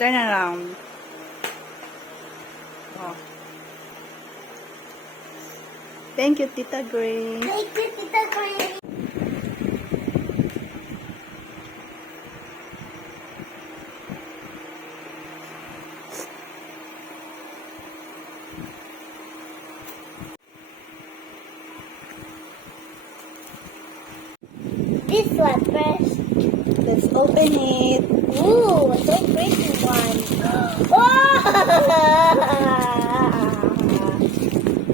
Turn around. Oh. Thank you, Tita Grace. Thank you, Tita Grace. This one first. Let's open it. Ooh, so pretty one. Oh!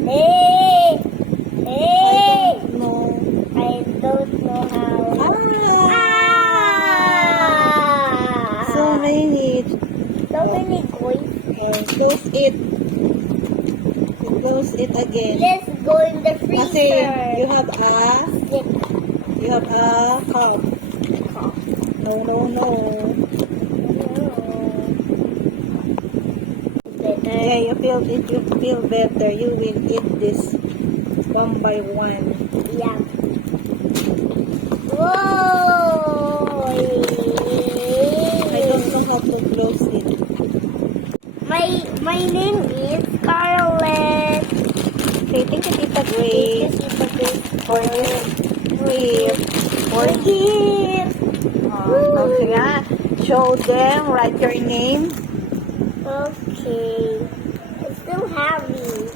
Hey! Hey! No. I don't know how. Ah! So many. So many coins. Close it. Close it again. Let's go in the Kasi freezer. you have a cup. No. Yeah, you feel better. You will eat this one by one. Yeah. Whoa! I don't know how to close it. My name is Scarlett. Okay, thank you, Tita Grace, for this gift. For gift. okay, ah. Show them, write your name. Okay. It's still heavy.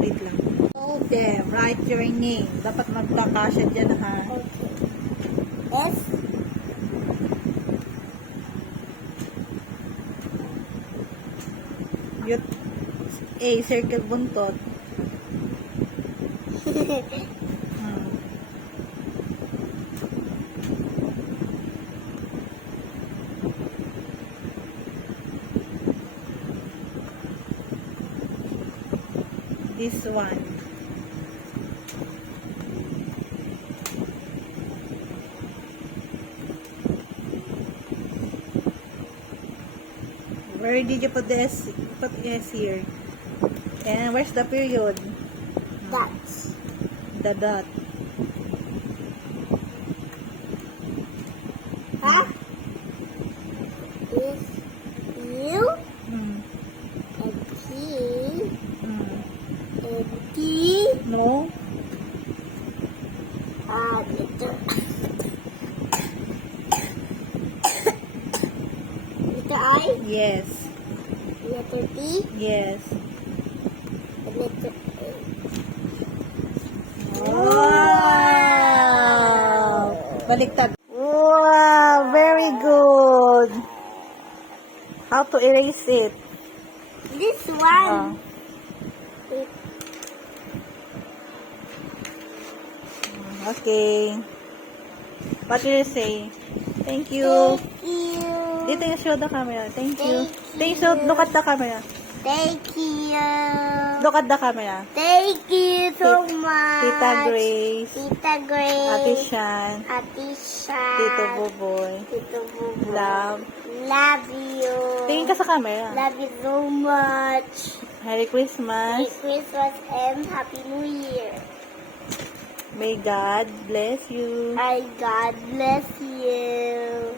Wait lang. Show them, write your name. Dapat magkakasya dyan, ha? Okay. S. A, circle buntot. This one. Where did you put the S? Put S here. And where's the period? That's. The dot. Huh? Is U Mm. and T Mm. and T No? letter letter I, Yes. letter T, Yes. and letter A. Wow! Baliktad. Wow! Very good. How to erase it? This one. Okay. What will you say? Thank you. Thank you. Dito you show the camera. Thank you. Thank Look at the camera. Thank you. Look at the camera. Thank you so much. Tita Grace. Tita Grace. Ate Shan. Ate Shan. Tito Buboy. Tito Buboy. Love. Love you. Tingin ka sa camera. Love you so much. Merry Christmas. Merry Christmas and Happy New Year. May God bless you. God bless you.